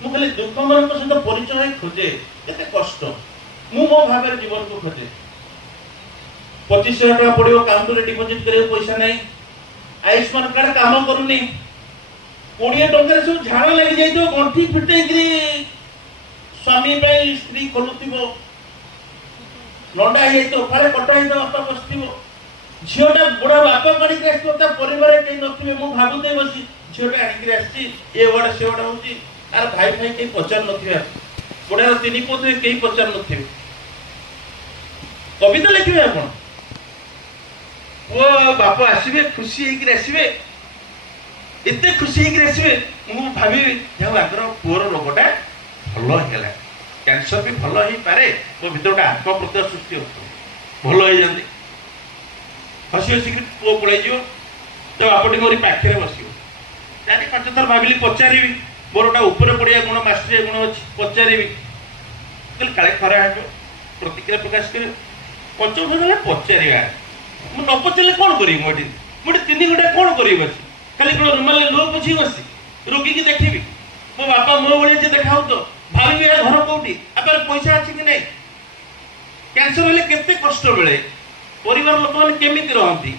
ମୁଁ ଖାଲି ଦୁଃଖ ମାନଙ୍କ ସହିତ ପରିଚୟ खोजे केते कष्ट मु मो भाव जीवन को खोजे 25,000 टका पड़ो काउंटर रे डिपोजिट करे पैसा नहीं आयुष्मान कार्ड काम करूनी 20 टका सब झाड़ लगी जाई तो गंठी फिटे स्वामी स्त्री खोलुथिबो लंडा हे तो फाले कटा हे तो अत बसथिबो झियोटा बुढ़ा बापा काढ़ी आसो परिवार कहीं नथिबे मु भाबुते बसी झियोटा आनिक आसी ए वडा से वडा होची आर भाई भाई कहीं पचार नथिबे बुढ़ार 3 पुଅ थे कहीं पचार नथिबे कविता लिखिबे आपण वो बापा आसीबे खुशी हेकि आसीबे एते खुशी हेकि आसीबे मु भाबी जा आगर पुअर रोगटा भलो हेला कैंसर भी भलो ही पारे तो भीतर आत्मप्रत्यय सृष्टि हो भलो हो जाती हसी हसी पुओ पड़े तो बापटी मोरी पाखे बस 4-5 थर भाविली पचारि मोरटा ऊपर पड़िया गुण मास्टरिया गुण अच्छी पचारि काले खरा हे प्रतिक्रिया प्रकाश कर पंचम थर पचार मुझे न पचारे कौन करी मुझे 3 घंटा कौन कर खाली कौन रुमाल लुह पोछी बसी रोगी की देखी मो बापा मो भाई जी देखा तो भावी घर कौटी आप पैसा अच्छी कि नहीं कैंसर हेल्ले केते कष्ट मिले परिवार लोक मैंने केमी रहती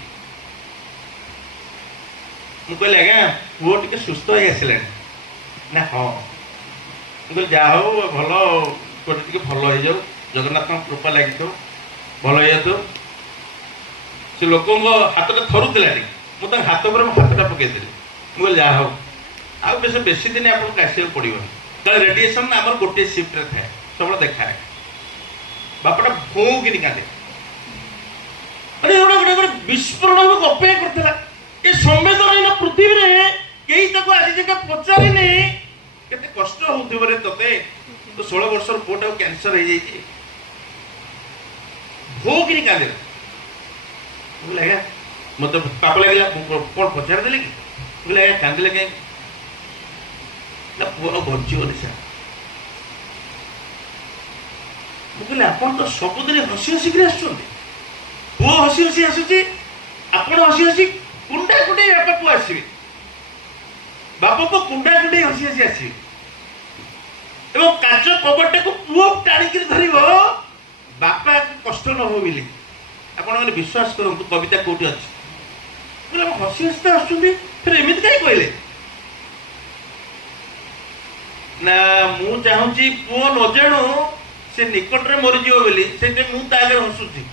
मुझे आज्ञा पुओ टे सुस्थ हो आसला ना हाँ मुझे जहा हो भल टे भल हो जाऊ जगन्नाथ कृपा लगी तो भल हो जातो से लोक हाथ थरुला मुझे हाथ पर हाथटा पकईदेली मुझे जहा हो आ बेसी दिन आपको आसवाक पड़ो कल रेडिएशन आम गोटे सिफ्ट थाए सब देखा है बापाटा भूँ कि कांदे अरे गोटे गोटे विस्फोरण अपेक्षा करता ये संवेदनहीन पृथ्वी में कई ताको आज जगह पचारे केते कष्ट होते तते तो 16 वर्ष पुओटा कैंसर हो जाए भो कि कांदे मत पाप लगे कौन पचार देले कि बोले कांदे कहीं पुओ बचीबनी सा मुझे आप सबुदिन हसी हसिक आसुच्च पुओ हसी हसी आसुची आपण हसी हसी कुंडा कुंडे बापा पुओ आसवे बापा को कुंडा कुंडे हसी हसी आसवे एवं काच कबटा को पुओ टाणिक धर बापा कष्ट न हो बोली आपने विश्वास करूँ कविता कौटी अच्छी बोले हसी हसी तो आसुच्च फिर एमती कहीं कहले ना मु चाहूँगी पुओ न जानू से निकट में मरीज बोली से मुझे हसुची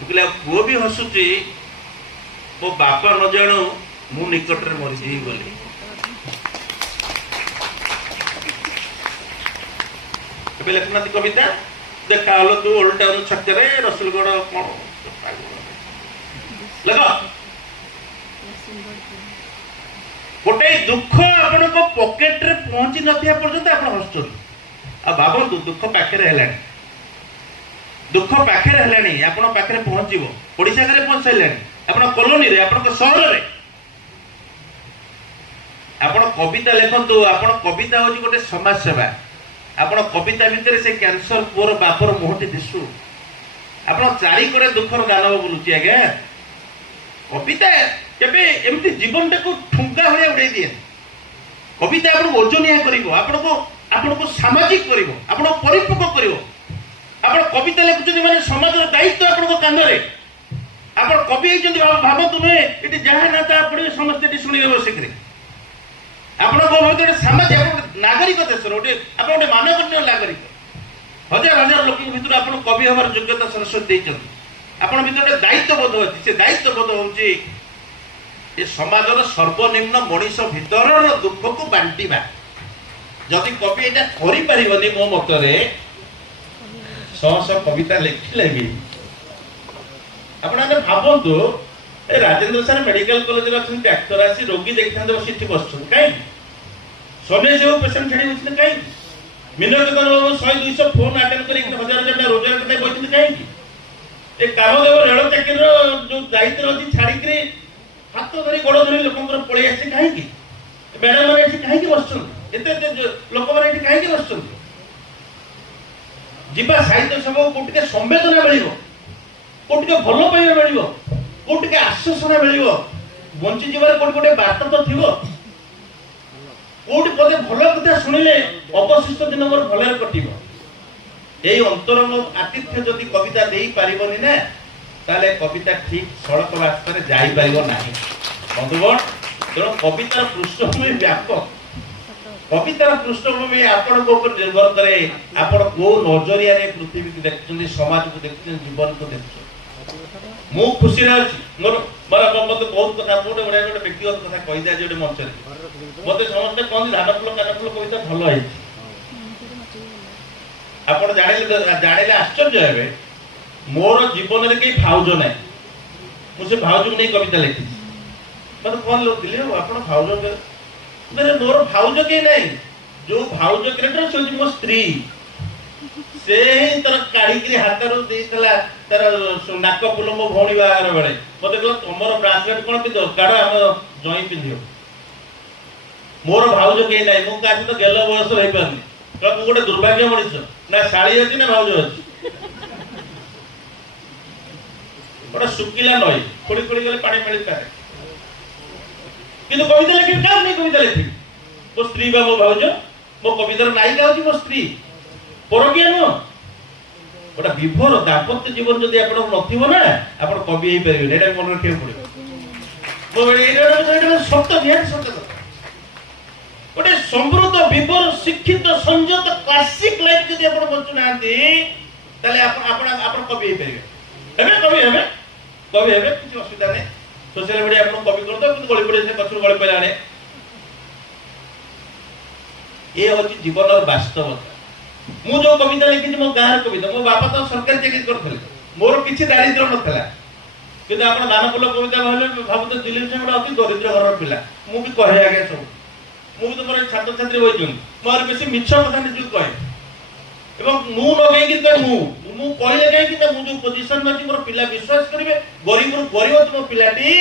कहले पुओ भी हसुची मो बापा न जानू मु निकट में मरीजी बोली लिखुना कविता देखा हल तू ओल्ड टाउन छकरे रसुलगढ़ कौन लग गोटे दुख आपण पकेट रे पहुंची नथिया पर्यंत आप हसुन आ भावतु दुख पाखे दुख पाखे आप पाखे पहुंचो ओडिशा घरे पहुंच सारे आप कॉलोनी रे आप सहर रे आप कविता लिखतु आप कविता हूँ गोटे समाज सेवा आप कविता भितर से कैंसर पुअर बापर मुहटी दिशु आप चारिकड़े दुखर दानव बुलूची आज्ञा कविता केबे एमती जीवन टाक ठुंका भाया उड़े दिए कविता आपको ओजनिया कर सामाजिक कर परिपक्व कर कविता लिखुं माने समाज दायित्व आप कांधे आप कवि भावतु नुहे ये जहाँ ना ता पड़े समस्ते शुणे बसिक आप सामाजिक नागरिक देश गोटे आप गोटे मानगण्य नागरिक हजार हजार लोक भर आप कवि हमार योग्यता सरस्वती आप भर दायित्व बोध अच्छी से दायित्व बोध हूँ समाजर सर्वनिम्न मनीष भीतर दुख को बांटा जदि कवि यहाँ कर मो मतरे शह कविता लिखिले भी आपने भावतु राजेंद्र सार मेडिकल कॉलेज अच्छे डाक्तर आसी रोगी देखी था बस बस कहीं सने से पेसेंट छाड़ी बस कहीं मिनट 100-200 फोन आटेड कर 1000 रोजगार करते बस कहीं कामदेव रेल चाकरी जो दायित्व अच्छी छाड़ी हाथ धरी गोड़ धरी लोक पलि आसे कहीं मैडम मैंने कहीं बस लोक मैंने कहीं बस जीवा साहित्य सब कौटे संवेदना मिल कौटे भल पाइबा मिल कौटे आश्वासन मिल बंची जीवार कौटे गोटे बार्ता तो थी कोटी पदे भल कथा शुणिले अवशिष्ट दिन मोर भलरे कटिबो एई अंतरंग आतिथ्य जदि कविता देई पारिबनी ना ताले कविता ठीक सड़क रास्ता रे जाई पारिबो नाही बंधुगण तेणु कवितार पृष्ठभूमि व्यापक कवितार पृष्ठभूमि आपण को ऊपर निर्भर करे आपण को नजरिया रे पृथ्वी को देखछन समाज को देखछन जीवन को देखछन मु खुशी रे अछि मोर मते बहुत कथा गोटे बडा गोटे व्यक्तिगत कथा कहि दिया जे मंच रे मते समस्त कोन धान फुल कान फुल कविता भलो है आपण जानिले आश्चर्य हेबे मोर जीवन रे के भाउज नै मुझे भाउज नै कविता लिखि मते कोन लोग दिले आपण भाउज मेरे मोर भाउज के नै जो भाउज क्रेडिट छै मो स्त्री से ही तर काढ़ी के हाथ रो देतला तर नाक फुल मो भौणी बाहर बेले मते कहला तमरो ब्रासलेट कोन पिंदो काढ हम जई पिंदियो मोर भाउज के नै मु का तो गेलो बयस रहि परनी तो मु गोटे दुर्भाग्य मनिस ना साड़ी अछि ना भाउज अछि बड़ा सुकिला नई खोड़ी खोड़ी गले पानी मिली पारे किंतु कविता लिखि का नहीं कविता लिखि मो स्त्री बा मो भाउज मो कवितार नायिका अछि मो स्त्री परकिया न गोटा विभोर दाम्पत्य जीवन जदि आपण नथिबो ना आपण कवि हेई परिबे एटा मन रखियो पड़े मो एटा सत्य ध्यान सत्य गोटे समृद्ध विभोर शिक्षित संयत क्लासिक लाइफ जदि आपण बचु नांती ताले आपण कवि हेई परिबे हेबे कवि हेबे किछ असुविधा नै सोशल मीडिया आपण कवि करतो किंतु गଳି पड़े से कछु गଳି पड़ाने ए होची जीवन और वास्तवता मु जो कविता लिखि मो गाँव कविता मो बापा तो सरकारी चाकरी करथले मोर किछि दारिद्र नथला किंतु आपण दानकुल कविता कहले भाबत दिल्ली से गोटे अति दरिद्र घर पिला मु भी कहे आगे सब मु तो मोर छात्र छात्री होइछन मोर बेसी मिछ कथा निजु कहे एवं मु लगे कि कहे मु कहले काहे कि मु जो पोजीशन में मोर पिला विश्वास करिवे गरीब मो पिलाटी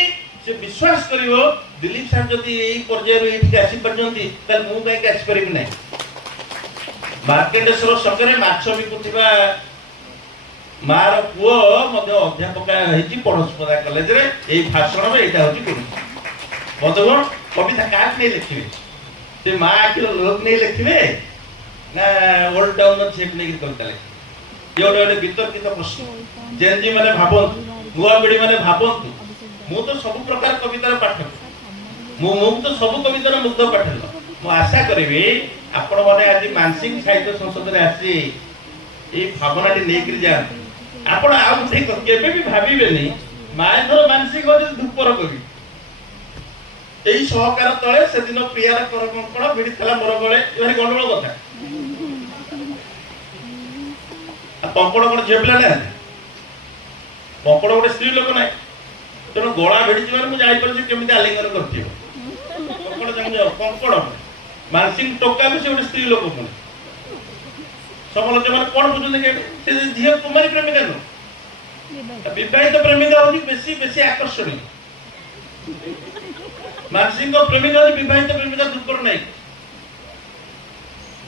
से विश्वास करिवो दिलीप सर जदि एई पर्याय रे एठी आसी परजंती त मु काहे आसी परिबि नै मार्केटेश्वर सकरे माछ बिकुथिबा मार पुओ मध्य अध्यापक हेची पड़ोसपदा कॉलेज रे एई भाषण में एटा होची करू बंधुगण कविता काट नहीं लिखिबे से मा आखिर लोक नहीं लिखिबे ना ओल्ड टाउन चेक नहीं कविता लिखि योडे वितर्कित प्रश्न जेनजी माने भाबंतु नुआ पीढ़ी माने भाबंतु मु तो सब प्रकार कवितार पाठक मु तो सब कवितार मुग्ध पाठक मु आशा करिबी आपण माने आज मानसिक साहित्य संसद रे आसी ए भावनाटी नेकरी जा आपण आउ से केबे भी भाबीबेनी मायधर मानसिक होते धूपर कवि एई सहकार तळे से दिन प्रियार कर कंकण बिडी थला मोर गळे एरी गंडोळ कथा आ कंकण कोन जेबला ना कंकण गोटे स्त्री लोक नाही तेणु गळा भिडी जिबार मु जाई पर से केमिति आलिंगन करथिबो कंकण जानि जाओ कंकण मानसिक टोका भी से स्त्री लोक पुणी समालोचना मैंने कौन बुझे से झील कुमारी प्रेमिका नु विवाहित प्रेमिका होती बेसी बेसी आकर्षणीय मानसिक प्रेमिका होती विवाहित प्रेमिका दुपर नहीं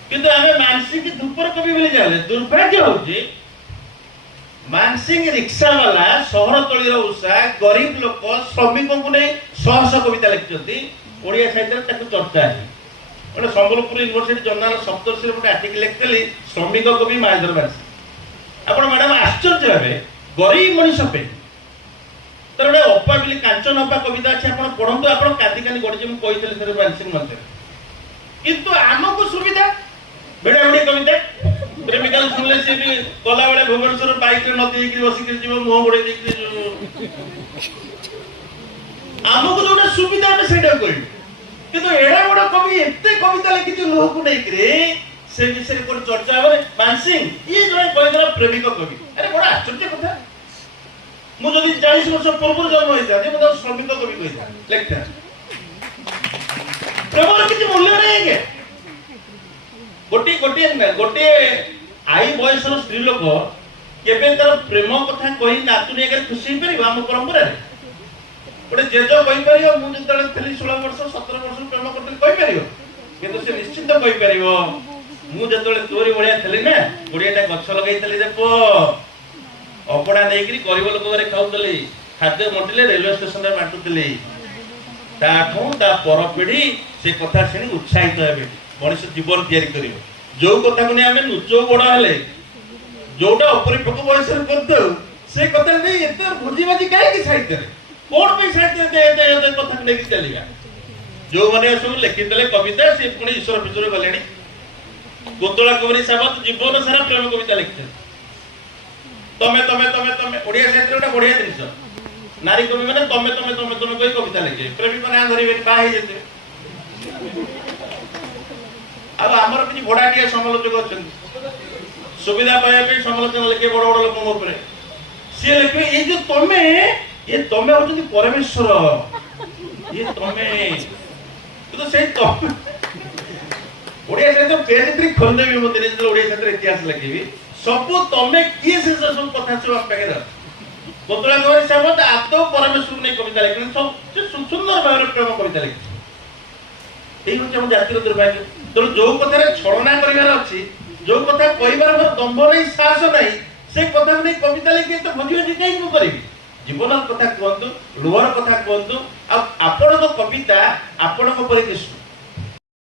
किंतु आमे मानसिक दुपर कवि बोली जाले दुर्भाग्य होची मानसिक रिक्शा वाला शहर तळीर उषा गरीब लोक श्रमिकों को नहीं शह शह कविता लिखिछंती ओडिया साहित्य ताकू चर्चा है गोटे संबलपुर यूनिवर्सिटी जर्नाल सप्तर्षि गोटे आर्टिकल लिखिली श्रमिक कवि मायधर मानसिंह आपण मैडम आश्चर्य हे गरीब मनीष पे तर गोटे अप्पा बिली कांचन अप्पा कविता अच्छे आप पढ़ु आप कांदी कांदी गढ़ी मुझे कही मानसिंह मंदिर किंतु आमको सुविधा बेड़ा बेड़ी कविता प्रेमिका शुणिले सी भी गला बेले भुवनेश्वर बाइक रे नदी बसिक जीव मुह गोड़े आमको जो सुविधा से किंतु एड़ा बड़ा कवि एते कविता लिखि लोह को नहीं करे से विषय को चर्चा होरे मानसिंह ये जने कहिदरा प्रेमिक कवि अरे बड़ा आश्चर्य कथा मु जदी 40 वर्ष पूर्व जन्म होइता जे मत श्रमिक कवि कहिता लेखता प्रेमर किछि मूल्य नहीं के गोटे आई बयसर स्त्री लोक केबे तर प्रेम कथा कहि नातुनी के खुशी परिबा हम परंपरा रे गोटे जेज कहि परियो मु जतले थली 16 वर्ष 17 वर्ष प्रेम करते कहि परियो किंतु से निश्चित कहि परियो मु जतले तोरी बढिया थली ना गुडियाटा गछ लगाइतली देखो अपडा नेकरी गरीब लोक घरे खाउतली खाद्य मटिले रेलवे स्टेशन रे बांटुतली ताठू ता पर पीढ़ी से कथा शुणी उत्साहित हेबे मनुष्य जीवन तैयारी करियो जो कथा को आमे नुचो बड़ हेले जोटा अपरिपक्व बयस करते से कथा नहीं एते भोजी बाजी काहे की साहित्य रे कोन पे साहित्य दे कथा लेके चलिया जो माने सब लिखि देले कविता से पुणी ईश्वर पिछुर गलेनी गोतला कुमारी सावंत जीवन सारा प्रेम कविता लिखते तमे तमे तमे तमे ओडिया साहित्य गोटा बढ़िया जिनिस नारी कवि माने तमे तमे तमे तमे कोई कविता लिखे प्रेमी माने धरिबे बाहे जेते अब हमर किछि भड़ाटिया समालोचक अछन सुविधा पाए पे समालोचना लिखे बड़ बड़ लोक ऊपर से लिखे ये जो तमे होचि परमेश्वर ये तमे तो से तमे ओडिया साहित्य पेज 3 खोल देबी मते जे ओडिया साहित्य इतिहास लिखेबी सब तमे किए से सब कथा सब आप पाखे गोतला कुमारी सावंत आदौ परमेश्वर ने कविता लिखे सब सुंदर भाव प्रेम कविता लिखे এই হচ্ছে আমার জাতির দুর্ভাগ্য তো जो কথারে ছলনা করিবার আছে जो কথা কইবার মোর দম্ভ নাই সাহস নাই সে কথা নেই কবিতা লিখে তো ভজিও জিকাই মু করিবি জীবনর কথা কুহতু লুহর কথা কুহতু আপনার কবিতা আপনার পরে